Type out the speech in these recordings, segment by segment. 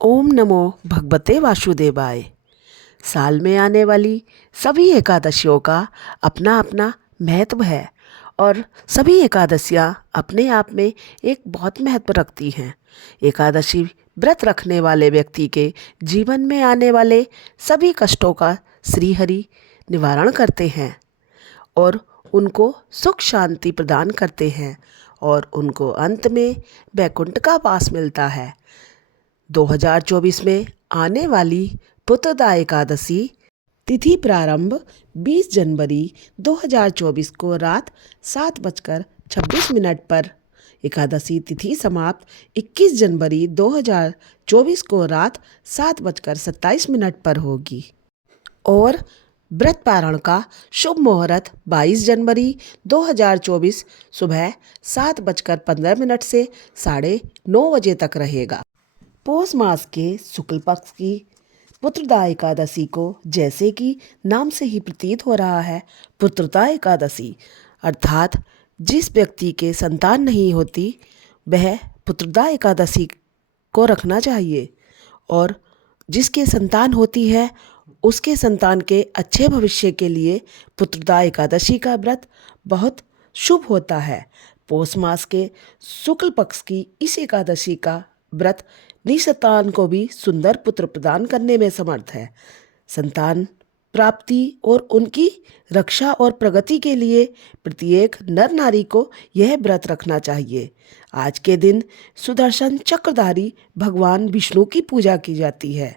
ओम नमो भगवते वासुदेवाय। साल में आने वाली सभी एकादशियों का अपना अपना महत्व है और सभी एकादशियाँ अपने आप में एक बहुत महत्व रखती हैं। एकादशी व्रत रखने वाले व्यक्ति के जीवन में आने वाले सभी कष्टों का श्री हरि निवारण करते हैं और उनको सुख शांति प्रदान करते हैं और उनको अंत में वैकुंठ का वास मिलता है। 2024 में आने वाली पुत्रदा एकादशी तिथि प्रारंभ 20 जनवरी 2024 को रात 7:26 पर, एकादशी तिथि समाप्त 21 जनवरी 2024 को रात 7:27 पर होगी और व्रत पारण का शुभ मुहूर्त 22 जनवरी 2024 सुबह 7:15 से 9:30 तक रहेगा। पौष मास के शुक्ल पक्ष की पुत्रदा एकादशी को जैसे कि नाम से ही प्रतीत हो रहा है, पुत्रदा एकादशी अर्थात जिस व्यक्ति के संतान नहीं होती वह पुत्रदा एकादशी को रखना चाहिए और जिसके संतान होती है उसके संतान के अच्छे भविष्य के लिए पुत्रदा एकादशी का व्रत बहुत शुभ होता है। पौष मास के शुक्ल पक्ष की इस एकादशी का व्रत निसंतान को भी सुंदर पुत्र प्रदान करने में समर्थ है। संतान प्राप्ति और उनकी रक्षा और प्रगति के लिए प्रत्येक नर नारी को यह व्रत रखना चाहिए। आज के दिन सुदर्शन चक्रधारी भगवान विष्णु की पूजा की जाती है।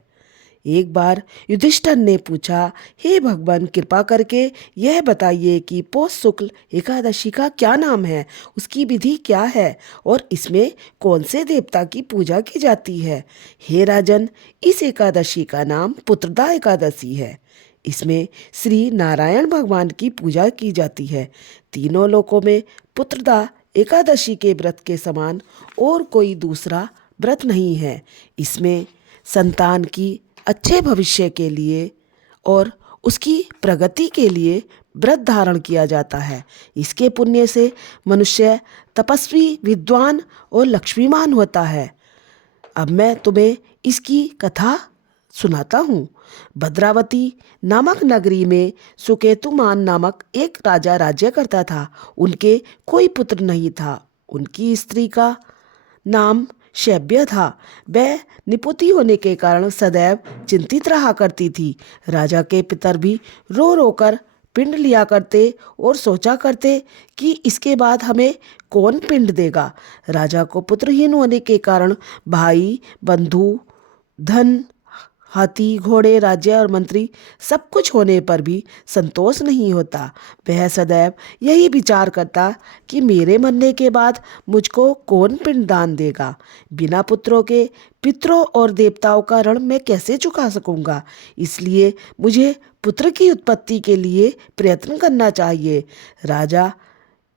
एक बार युधिष्ठिर ने पूछा, हे भगवान, कृपा करके यह बताइए कि पौष शुक्ल एकादशी का क्या नाम है, उसकी विधि क्या है और इसमें कौन से देवता की पूजा की जाती है। हे राजन, इस एकादशी का नाम पुत्रदा एकादशी है। इसमें श्री नारायण भगवान की पूजा की जाती है। तीनों लोकों में पुत्रदा एकादशी के व्रत के समान और कोई दूसरा व्रत नहीं है। इसमें संतान की अच्छे भविष्य के लिए और उसकी प्रगति के लिए व्रत धारण किया जाता है। इसके पुण्य से मनुष्य तपस्वी, विद्वान और लक्ष्मीमान होता है। अब मैं तुम्हें इसकी कथा सुनाता हूँ। भद्रावती नामक नगरी में सुकेतुमान नामक एक राजा राज्य करता था। उनके कोई पुत्र नहीं था। उनकी स्त्री का नाम शैब्य था। वह निपुति होने के कारण सदैव चिंतित रहा करती थी। राजा के पितर भी रो रो कर पिंड लिया करते और सोचा करते कि इसके बाद हमें कौन पिंड देगा। राजा को पुत्रहीन होने के कारण भाई, बंधु, धन, हाथी, घोड़े, राज्य और मंत्री सब कुछ होने पर भी संतोष नहीं होता। वह सदैव यही विचार करता कि मेरे मरने के बाद मुझको कौन पिंडदान देगा। बिना पुत्रों के पितरों और देवताओं का ऋण मैं कैसे चुका सकूंगा। इसलिए मुझे पुत्र की उत्पत्ति के लिए प्रयत्न करना चाहिए। राजा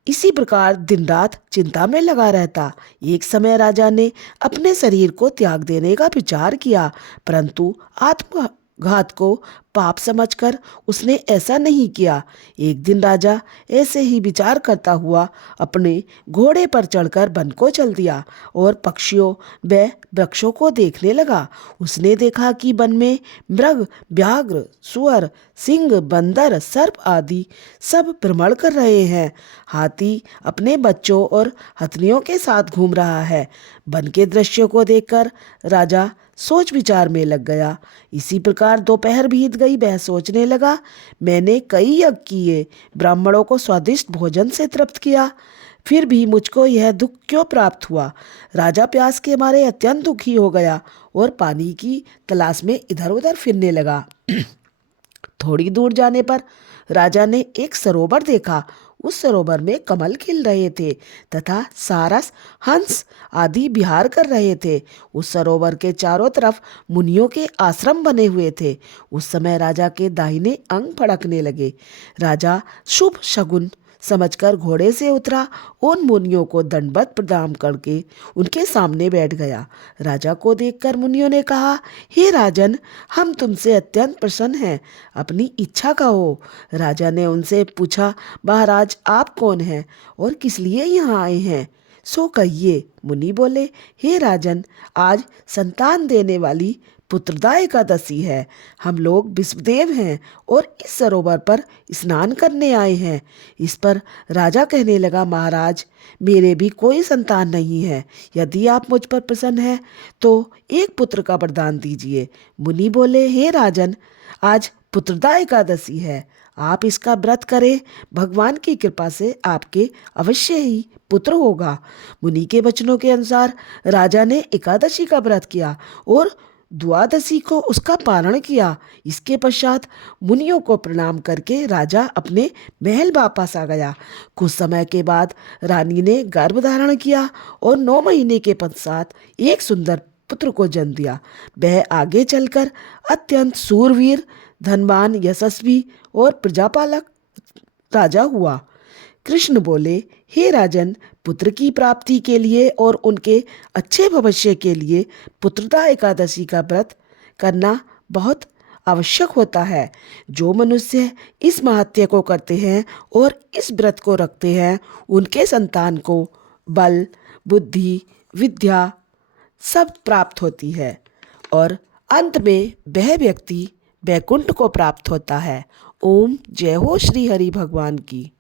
इसी प्रकार दिन रात चिंता में लगा रहता। एक समय राजा ने अपने शरीर को त्याग देने का विचार किया, परंतु आत्मघात को पाप समझकर उसने ऐसा नहीं किया। एक दिन राजा ऐसे ही विचार करता हुआ अपने घोड़े पर चढ़कर वन को चल दिया और पक्षियों व वृक्षों को देखने लगा। उसने देखा कि वन में मृग, व्याघ्र, सुअर, सिंह, बंदर, सर्प आदि सब भ्रमण कर रहे हैं। हाथी अपने बच्चों और हथनियों के साथ घूम रहा है। वन के दृश्यों को देखकर राजा सोच विचार में लग गया। इसी प्रकार दोपहर बीत गई। वह सोचने लगा, मैंने कई यज्ञ किए, ब्राह्मणों को स्वादिष्ट भोजन से तृप्त किया, फिर भी मुझको यह दुख क्यों प्राप्त हुआ। राजा प्यास के मारे अत्यंत दुखी हो गया और पानी की तलाश में इधर उधर फिरने लगा। थोड़ी दूर जाने पर राजा ने एक सरोवर देखा। उस सरोवर में कमल खिल रहे थे तथा सारस, हंस आदि विहार कर रहे थे। उस सरोवर के चारों तरफ मुनियों के आश्रम बने हुए थे। उस समय राजा के दाहिने अंग फड़कने लगे। राजा शुभ शगुन समझकर घोड़े से उतरा, उन मुनियों को दंडवत प्रणाम करके उनके सामने बैठ गया। राजा को देखकर मुनियों ने कहा, हे राजन, हम तुमसे अत्यंत प्रसन्न हैं, अपनी इच्छा कहो। राजा ने उनसे पूछा, महाराज, आप कौन हैं और किस लिए यहाँ आए हैं। सो कहिए। मुनि बोले, हे राजन, आज संतान देने वाली पुत्रदा एकादशी है। हम लोग विश्वदेव हैं और इस सरोवर पर स्नान करने आए हैं। इस पर राजा कहने लगा, महाराज, मेरे भी कोई संतान नहीं है। यदि आप मुझ पर प्रसन्न हैं तो एक पुत्र का वरदान दीजिए। मुनि बोले, हे राजन, आज पुत्रदा एकादशी है, आप इसका व्रत करें। भगवान की कृपा से आपके अवश्य ही पुत्र होगा। मुनि के वचनों के अनुसार राजा ने एकादशी का व्रत किया और द्वादशी को उसका पारण किया। इसके पश्चात मुनियों को प्रणाम करके राजा अपने महल वापस आ गया। कुछ समय के बाद रानी ने गर्भ धारण किया और 9 महीने के पश्चात एक सुंदर पुत्र को जन्म दिया। वह आगे चलकर अत्यंत सूरवीर, धनवान, यशस्वी और प्रजापालक राजा हुआ। कृष्ण बोले, हे राजन, पुत्र की प्राप्ति के लिए और उनके अच्छे भविष्य के लिए पुत्रदा एकादशी का व्रत करना बहुत आवश्यक होता है। जो मनुष्य इस महात्म्य को करते हैं और इस व्रत को रखते हैं, उनके संतान को बल, बुद्धि, विद्या सब प्राप्त होती है और अंत में वह व्यक्ति वैकुंठ को प्राप्त होता है। ओम जय हो श्री हरि भगवान की।